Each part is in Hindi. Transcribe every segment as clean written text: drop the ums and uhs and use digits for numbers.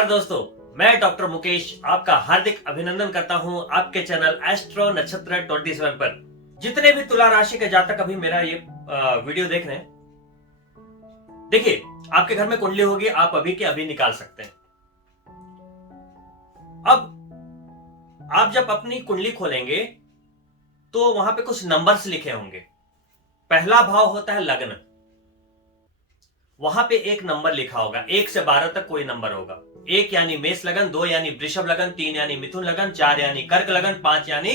नमस्कार दोस्तों, मैं डॉक्टर मुकेश आपका हार्दिक अभिनंदन करता हूं आपके चैनल एस्ट्रो नक्षत्र 27 पर। जितने भी तुला राशि के जातक अभी मेरा ये वीडियो देख रहे हैं, देखिए आपके घर में कुंडली होगी, आप अभी के अभी निकाल सकते हैं। अब आप जब अपनी कुंडली खोलेंगे तो वहां पे कुछ नंबर्स लिखे होंगे। पहला भाव होता है लग्न, वहां पे एक नंबर लिखा होगा, 1 से 12 तक कोई नंबर होगा। 1 यानी मेष लगन, 2 यानी वृषभ लगन, 3 यानी मिथुन लगन, 4 यानी कर्क लगन, 5 यानी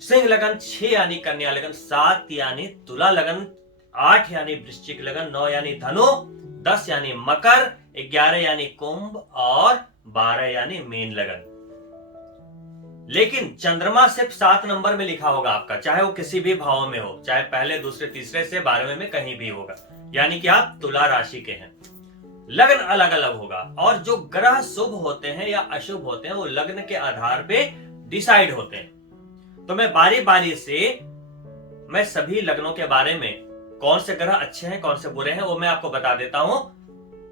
सिंह लगन, 6 यानी कन्या लगन, 7 यानी तुला लगन, 8 यानी वृश्चिक लगन, 9 यानी धनु, 10 यानी मकर, 11 यानी कुंभ और 12 यानी मीन लगन। लेकिन चंद्रमा सिर्फ 7 नंबर में लिखा होगा आपका, चाहे वो किसी भी भाव में हो, चाहे पहले, दूसरे, तीसरे से 12वें में कहीं भी होगा, यानी कि आप तुला राशि के हैं। लग्न अलग अलग होगा और जो ग्रह शुभ होते हैं या अशुभ होते हैं वो लग्न के आधार पे डिसाइड होते हैं। तो मैं बारी बारी से मैं सभी लग्नों के बारे में, कौन से ग्रह अच्छे हैं कौन से बुरे हैं, वो मैं आपको बता देता हूं।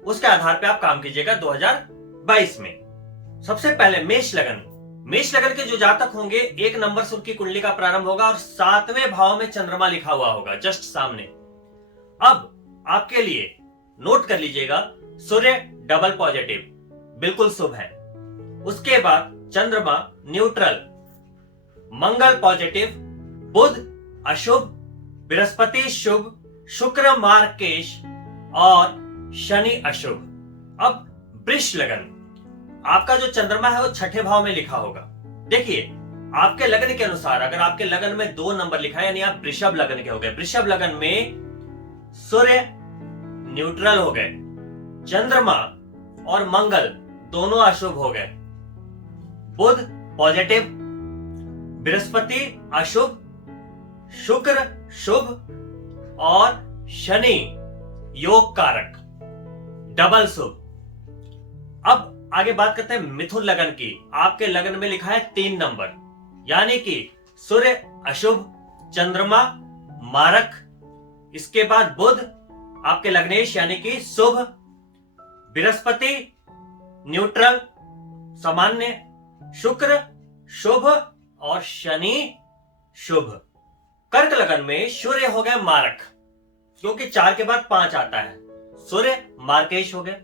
उसके आधार पे आप काम कीजिएगा 2022 में। सबसे पहले मेष लगन। मेष लगन के जो जातक होंगे, 1 नंबर से उनकी कुंडली का प्रारंभ होगा और 7वें भाव में चंद्रमा लिखा हुआ होगा जस्ट सामने। अब आपके लिए नोट कर लीजिएगा, सूर्य डबल पॉजिटिव, बिल्कुल शुभ है। उसके बाद चंद्रमा न्यूट्रल, मंगल पॉजिटिव, बुध अशुभ, बृहस्पति शुभ, शुक्र मार्केश और शनि अशुभ। अब वृष लगन, आपका जो चंद्रमा है वो 6ठे भाव में लिखा होगा। देखिए आपके लगन के अनुसार, अगर आपके लगन में 2 नंबर लिखा है यानी आप वृषभ लगन के हो गए। वृषभ लगन में सूर्य न्यूट्रल हो गए, चंद्रमा और मंगल दोनों अशुभ हो गए, बुध पॉजिटिव, बृहस्पति अशुभ, शुक्र शुभ और शनि योग कारक डबल शुभ। अब आगे बात करते हैं मिथुन लगन की। आपके लगन में लिखा है 3 नंबर, यानी कि सूर्य अशुभ, चंद्रमा मारक, इसके बाद बुध आपके लग्नेश यानी कि शुभ, बृहस्पति न्यूट्रल सामान्य, शुक्र शुभ और शनि शुभ। कर्क लगन में सूर्य हो गए मारक, क्योंकि 4 के बाद 5 आता है, सूर्य मार्केश हो गए।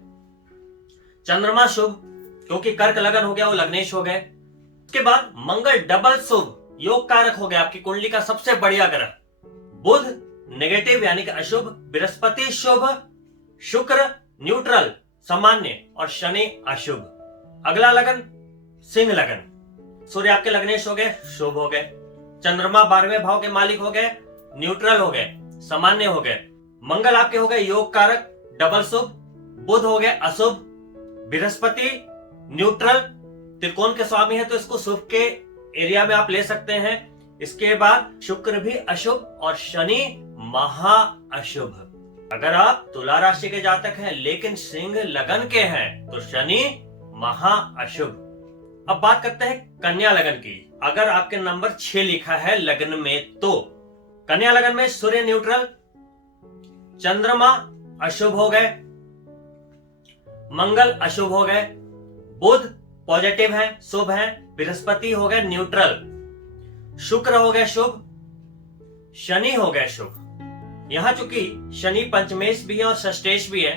चंद्रमा शुभ, क्योंकि कर्क लगन हो गया वो लग्नेश हो गए। उसके बाद मंगल डबल शुभ, योग कारक हो गया, आपकी कुंडली का सबसे बढ़िया ग्रह। बुध नेगेटिव यानी कि अशुभ, बृहस्पति शुभ, शुक्र न्यूट्रल सामान्य और शनि अशुभ। अगला लगन सिंह लगन, सूर्य आपके लग्नेश हो गए, शुभ हो गए। चंद्रमा 12वें भाव के मालिक हो गए, न्यूट्रल हो गए, सामान्य हो गए। मंगल आपके हो गए योग कारक डबल शुभ, बुध हो गए अशुभ, बृहस्पति न्यूट्रल त्रिकोण के स्वामी है तो इसको शुभ के एरिया में आप ले सकते हैं। इसके बाद शुक्र भी अशुभ और शनि महा अशुभ। अगर आप तुला राशि के जातक हैं लेकिन सिंह लगन के हैं तो शनि महा अशुभ। अब बात करते हैं कन्या लगन की। अगर आपके नंबर 6 लिखा है लगन में तो कन्या लगन में सूर्य न्यूट्रल, चंद्रमा अशुभ हो गए, मंगल अशुभ हो गए, बुध पॉजिटिव है शुभ है, बृहस्पति हो गए न्यूट्रल, शुक्र हो गए शुभ, शनि हो गए शुभ। यहां चूंकि शनि पंचमेश भी है और षष्ठेश भी है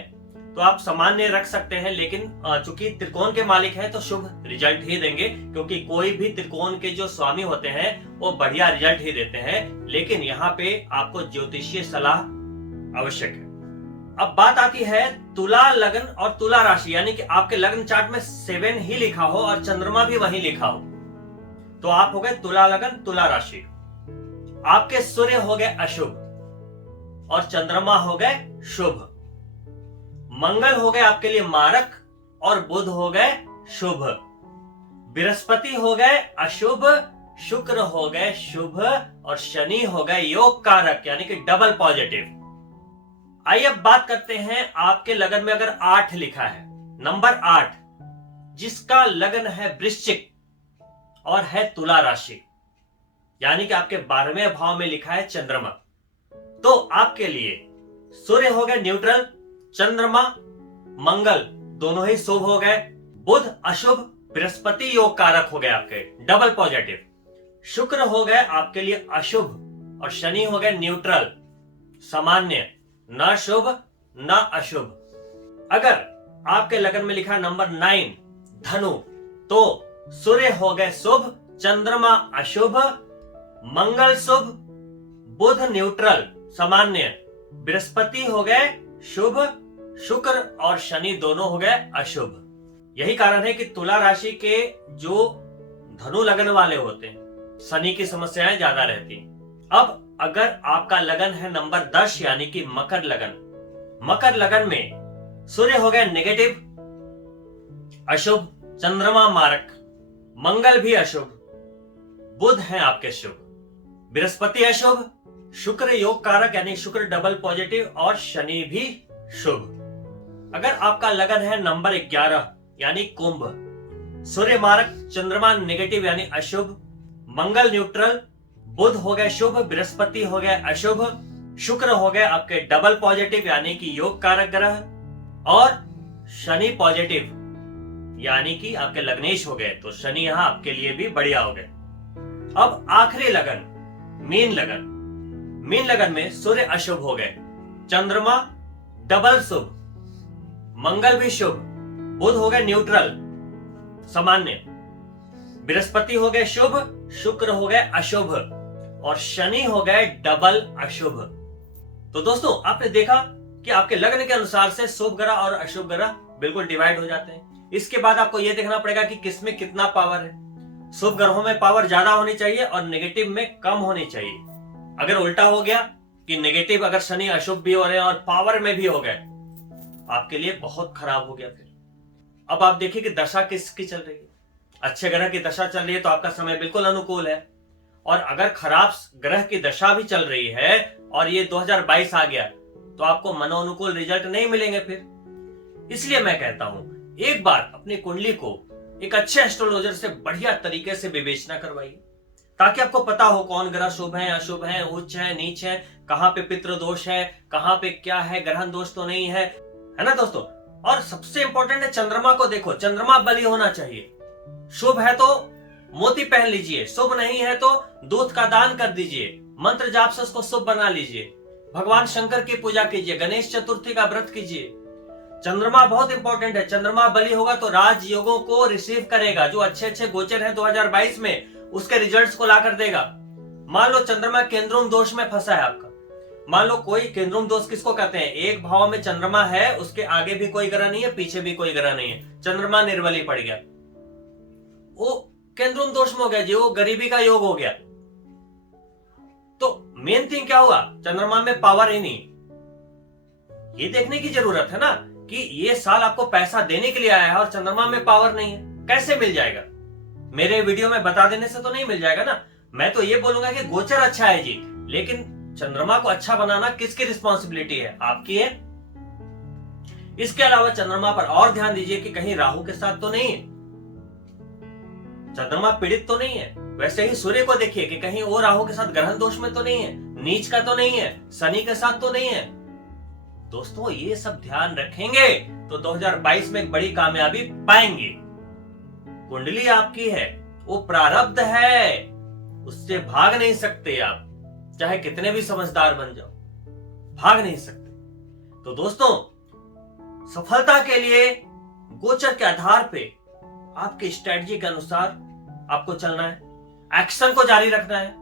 तो आप सामान्य रख सकते हैं, लेकिन चूंकि त्रिकोण के मालिक है तो शुभ रिजल्ट ही देंगे, क्योंकि कोई भी त्रिकोण के जो स्वामी होते हैं वो बढ़िया रिजल्ट ही देते हैं। लेकिन यहाँ पे आपको ज्योतिषीय सलाह आवश्यक है। अब बात आती है तुला लगन और तुला राशि, यानी कि आपके लग्न चार्ट में 7 ही लिखा हो और चंद्रमा भी वहीं लिखा हो तो आप हो गए तुला लगन तुला राशि। आपके सूर्य हो गए अशुभ और चंद्रमा हो गए शुभ, मंगल हो गए आपके लिए मारक और बुध हो गए शुभ, बृहस्पति हो गए अशुभ, शुक्र हो गए शुभ और शनि हो गए योग कारक यानी कि डबल पॉजिटिव। आइए अब बात करते हैं आपके लगन में अगर 8 लिखा है, नंबर 8, जिसका लगन है वृश्चिक और है तुला राशि, यानी कि आपके 12वें भाव में लिखा है चंद्रमा, तो आपके लिए सूर्य हो गए न्यूट्रल, चंद्रमा मंगल दोनों ही शुभ हो गए, बुध अशुभ, बृहस्पति योग कारक हो गए आपके डबल पॉजिटिव, शुक्र हो गए आपके लिए अशुभ और शनि हो गए न्यूट्रल सामान्य, ना शुभ ना अशुभ। अगर आपके लगन में लिखा नंबर 9 धनु, तो सूर्य हो गए शुभ, चंद्रमा अशुभ, मंगल शुभ, बुध न्यूट्रल सामान्य, बृहस्पति हो गए शुभ, शुक्र और शनि दोनों हो गए अशुभ। यही कारण है कि तुला राशि के जो धनु लगन वाले होते हैं शनि की समस्याएं ज्यादा रहती हैं। अब अगर आपका लगन है नंबर 10 यानी कि मकर लगन, मकर लगन में सूर्य हो गए नेगेटिव अशुभ, चंद्रमा मारक, मंगल भी अशुभ, बुध है आपके शुभ, बृहस्पति अशुभ, शुक्र योग कारक यानी शुक्र डबल पॉजिटिव और शनि भी शुभ। अगर आपका लगन है नंबर 11 यानी कुंभ, सूर्य मारक, चंद्रमा नेगेटिव यानी अशुभ, मंगल न्यूट्रल, बुध हो गए शुभ, बृहस्पति हो गए अशुभ, शुक्र हो गए आपके डबल पॉजिटिव यानी कि योग कारक ग्रह और शनि पॉजिटिव यानी कि आपके लग्नेश हो गए, तो शनि यहां आपके लिए भी बढ़िया हो गए। अब आखिरी लगन मीन लगन, मीन लगन में सूर्य अशुभ हो गए, चंद्रमा डबल शुभ, मंगल भी शुभ, बुध हो गए न्यूट्रल सामान्य, बृहस्पति हो गए शुभ, शुक्र हो गए अशुभ और शनि हो गए डबल अशुभ। तो दोस्तों आपने देखा कि आपके लग्न के अनुसार से शुभ ग्रह और अशुभ ग्रह बिल्कुल डिवाइड हो जाते हैं। इसके बाद आपको यह देखना पड़ेगा कि किसमें कितना पावर है। शुभ ग्रहों में पावर ज्यादा होनी चाहिए और नेगेटिव में कम होनी चाहिए। अगर उल्टा हो गया कि नेगेटिव अगर शनि अशुभ भी हो रहे हैं और पावर में भी हो गए, आपके लिए बहुत खराब हो गया। फिर अब आप देखिए कि दशा किसकी चल रही है। अच्छे ग्रह की दशा चल रही है तो आपका समय बिल्कुल अनुकूल है, और अगर खराब ग्रह की दशा भी चल रही है और ये 2022 आ गया तो आपको मनोनुकूल रिजल्ट नहीं मिलेंगे। फिर इसलिए मैं कहता हूं एक बार अपनी कुंडली को एक अच्छे एस्ट्रोलॉजर से बढ़िया तरीके से विवेचना करवाइए, ताकि आपको पता हो कौन ग्रह शुभ है, अशुभ है, उच्च है, नीच है, कहां पे पितृ दोष है, कहां पे क्या है, ग्रहण दोष तो नहीं है ना दोस्तों। और सबसे इंपॉर्टेंट है चंद्रमा को देखो, चंद्रमा बली होना चाहिए। शुभ है तो मोती पहन लीजिए, शुभ नहीं है तो दूध का दान कर दीजिए, मंत्र जाप से उसको शुभ बना लीजिए, भगवान शंकर की पूजा कीजिए, गणेश चतुर्थी का व्रत कीजिए। चंद्रमा बहुत इंपॉर्टेंट है। चंद्रमा बली होगा तो राजयोगों को रिसीव करेगा, जो अच्छे अच्छे गोचर हैं 2022 में उसके रिजल्ट्स को लाकर देगा। मान लो चंद्रमा केंद्रुम दोष में फंसा है आपका, मान लो कोई केंद्रुम दोष किसको कहते हैं, एक भाव में चंद्रमा है, उसके आगे भी कोई ग्रह नहीं है, पीछे भी कोई ग्रह नहीं है, चंद्रमा निर्बली पड़ गया, वो केंद्रुम दोष में हो गया जी, वो गरीबी का योग हो गया। तो मेन थिंग क्या हुआ, चंद्रमा में पावर ही नहीं। ये देखने की जरूरत है ना कि ये साल आपको पैसा देने के लिए आया है और चंद्रमा में पावर नहीं है, कैसे मिल जाएगा। मेरे वीडियो में बता देने से तो नहीं मिल जाएगा ना। मैं तो ये बोलूंगा कि गोचर अच्छा है जी, लेकिन चंद्रमा को अच्छा बनाना किसकी रिस्पॉन्सिबिलिटी है, आपकी है। इसके अलावा चंद्रमा पर और ध्यान दीजिए कि कहीं राहु के साथ तो नहीं है, चंद्रमा पीड़ित तो नहीं है। वैसे ही सूर्य को देखिए कि कहीं वो राहु के साथ ग्रहण दोष में तो नहीं है, नीच का तो नहीं है, शनि के साथ तो नहीं है। दोस्तों ये सब ध्यान रखेंगे तो 2022 में एक बड़ी कामयाबी पाएंगे। कुंडली आपकी है, वो प्रारब्ध है, उससे भाग नहीं सकते आप, चाहे कितने भी समझदार बन जाओ, भाग नहीं सकते। तो दोस्तों सफलता के लिए गोचर के आधार पे आपकी स्ट्रेटजी के अनुसार आपको चलना है, एक्शन को जारी रखना है,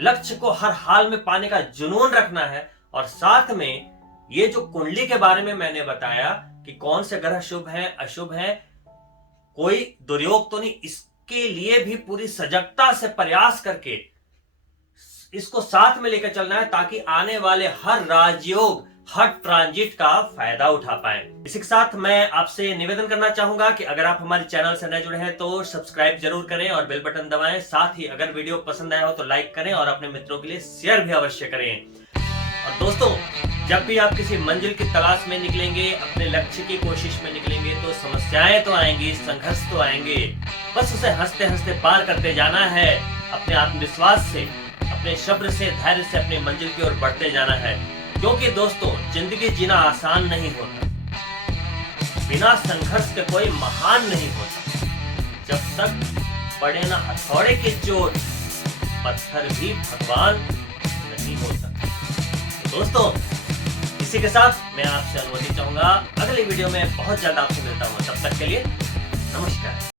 लक्ष्य को हर हाल में पाने का जुनून रखना है। और साथ में ये जो कुंडली के बारे में मैंने बताया कि कौन से ग्रह शुभ हैं, अशुभ हैं, कोई दुर्योग तो नहीं, इसके लिए भी पूरी सजगता से प्रयास करके इसको साथ में लेकर चलना है, ताकि आने वाले हर राजयोग, हर ट्रांजिट का फायदा उठा पाए। इसी के साथ मैं आपसे निवेदन करना चाहूंगा कि अगर आप हमारे चैनल से नए जुड़े हैं तो सब्सक्राइब जरूर करें और बेल बटन दबाएं। साथ ही अगर वीडियो पसंद आया हो तो लाइक करें और अपने मित्रों के लिए शेयर भी अवश्य करें। और दोस्तों जब भी आप किसी मंजिल की तलाश में निकलेंगे, अपने लक्ष्य की कोशिश में निकलेंगे, तो समस्याएं तो आएंगी, संघर्ष तो आएंगे, बस उसे हंसते हंसते पार करते जाना है। अपने आत्मविश्वास से, अपने सब्र से, धैर्य से अपनी मंजिल की ओर बढ़ते जाना है, क्योंकि दोस्तों जिंदगी जीना आसान नहीं होता। बिना संघर्ष के कोई महान नहीं होता। जब तक पड़े ना हथौड़े की चोट, पत्थर भी भगवान नहीं हो सकता। तो दोस्तों, इसी के साथ मैं आपसे अनुमति चाहूंगा, अगली वीडियो में बहुत जल्द आपसे मिलता हूँ। तब तक के लिए नमस्कार।